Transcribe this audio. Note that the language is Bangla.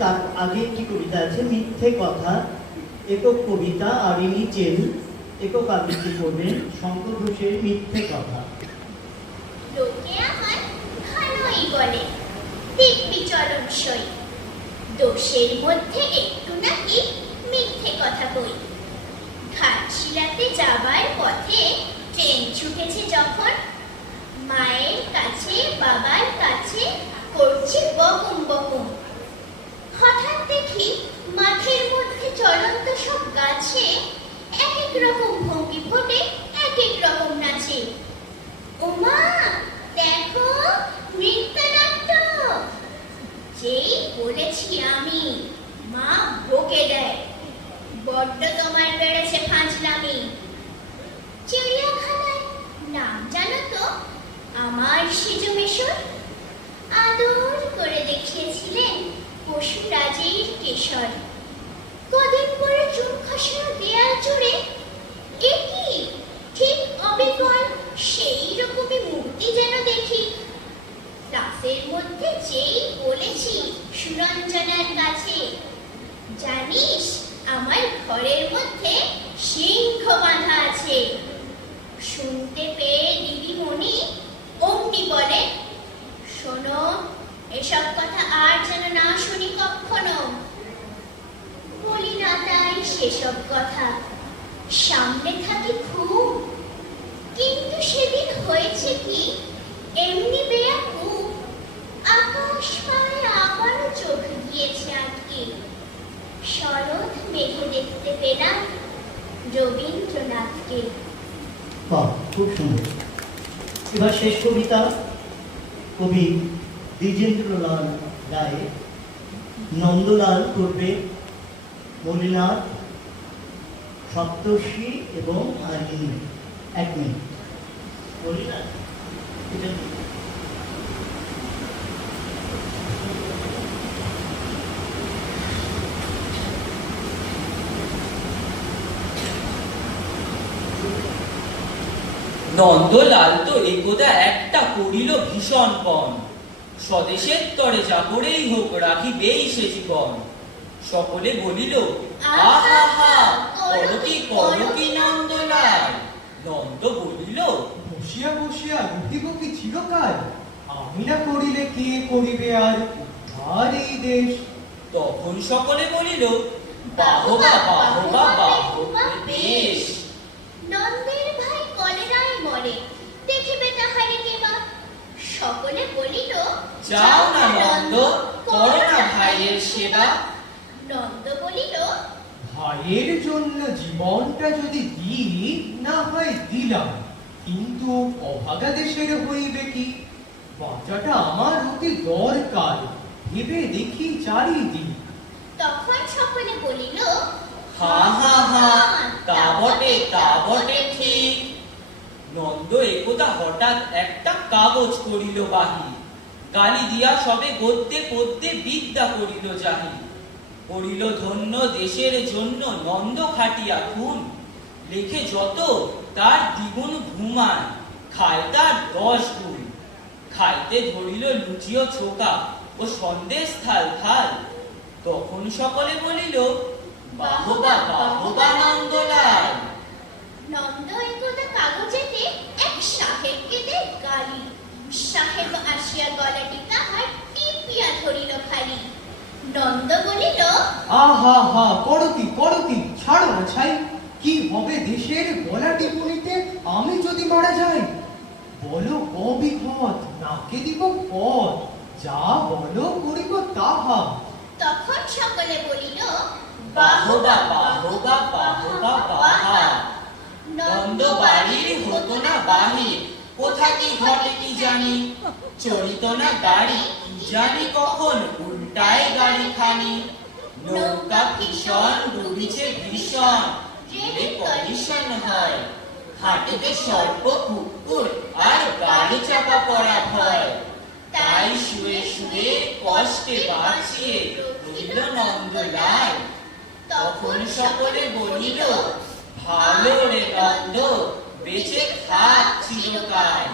তার আগে একটি কবিতা আছে, মিথ্যে কথা, একক কবিতা আরিনি চেন, একক আবৃত্তি করবেন শঙ্কর ঘোষের মিথ্যে কথা। লোকে আমার ভালোই বলে, দিব্যি চরণ সই, দোষের মধ্যে একটু নাকি মিথ্যে কথা বই। ঘাটশিলাতে যাবার পথে ট্রেন ছুটেছে যখন, মায়ের কাছে বাবার কাছে করছি বকুম বকুম। হঠাৎ দেখি মাঠের মধ্যে চলন্ত সব গাছে এক এক রকম ভঙ্গি ফোটে, এক এক রকম নাচে। ওমা দেখো নৃত্যনাট্য! যেই বলেছি আমি, মা বকে দেয়, বড্ড তোমার বেড়েছে ফাজলামি। চিড়িয়াখানায় নাম জানো তো আমার সেজো মেশর? আদর করে দেখিয়েছিলেন পশুরাজের কেশর। কদিন পরে চুন খসানো দেয়াল জুড়ে একই ঠিক অবিকল সেই রকমই মূর্তি যেন দেখি। ক্লাসের মধ্যে যেই বলেছি সুরঞ্জনার কাছে, জানিস আমার ঘরের মধ্যে সিংহ বাঁধা আছে। শুনতে পেয়ে দিদিমণি অমনি বলে, শোনো এসব কথা আর যেন না শুনি কখনো। বলি না তাই সেসব কথা, সামনে থাকি খুব, কিন্তু সেদিন হয়েছে কি এমনি বেয়াকুব, আকাশ পায় আবারও চোখ গিয়েছে আটকে। শরৎ মেঘে দেখতে পেলাম রবীন্দ্রনাথকে। বাহ, খুব সুন্দর। এবার শেষ কবিতা কবি দ্বিজেন্দ্রলাল রায়, নন্দলাল করবে মলিনাথ, সপ্তর্ষি এবং আরিনি। 1 মিনিট। মলিনাথ এটা নন্দলাল তো একদা একটা করিল ভীষণ পণ, স্বদেশের তরে যা করেই হোক রাখিবেই সে জীবন। সকলে বলিল আহা হা, করো কি নন্দলাল? নন্দ বলিল, বসিয়া বসিয়া রুটিব কি চিরকাল? আমি না করিলে কে করিবে আর উদ্ধার এই দেশ? তখন সকলে বলিল বাহবা বাহবা বাহবা বেশ। নন্দের ভাই কলেরায় মরে, দেখিবে তাহারে কেবা। সকলে বলিল যাও না নন্দ, করো না ভাইয়ের সেবা। নন্দ বলিল, ভাইয়ের জন্য জীবনটা যদি দিই না হয় দিলাম, কিন্তু অভাগা দেশের হইবে কি? বাঁচাটা আমার অতি দরকার, ভেবে দেখি চারিদিক। তখন সকলে বলিল হা হা হা, তা বটে ঠিক। নন্দ একদা হঠাৎ একটা কাগজ করিল বাহি, গালি দিয়া সবে গদ্যে পদ্যে বিদ্যা করিল জাহি। করিল ধন্য দেশের জন্য নন্দ খাটিয়া খুন, লেখে যত তার দ্বিগুণ ঘুমান, খায় তার 10 গুণ। খাইতে ধরিল লুচিও ছোকা ও সন্দেশ থাল থাল। তখন সকলে বলিল বাহবা বাহবা নন্দলাল। নন্দ একদা কাগজেতে এক সাহেবকে দেয় গালি। সাহেব আসিয়া গলাটি তাহার টিপিয়া ধরিল খালি। নন্দ বলিল আহা হা, করো কি, ছাড়ো না ছাই। কি হবে দেশের গলা টিপুনিতে আমি যদি মারা যাই? বলো অবিঘট, নাকে দিব পথ, যা বলো করিব তাহা। তখন সকলে বলিল বাহবা বাহবা বাহবা বাহা। নন্দ বাড়ির হতো না বাহির, কোথা কি ঘটে কি জানি। চলিত না গাড়ি, কি জানি কখন উল্টায় গাড়ি খানি। নৌকা ভীষণ ডুবিছে ভীষণ, রেলে কলিশন হয়। হাঁটুতে সর্প কুকুর আর গাড়ি চাপা পড়া ভয়। তাই শুয়ে শুয়ে কষ্টে বাঁচিয়ে রইল নন্দলাল। তখন সকলে বলিল ভালো রে নন্দ, বেঁচে থাক চিরকাল।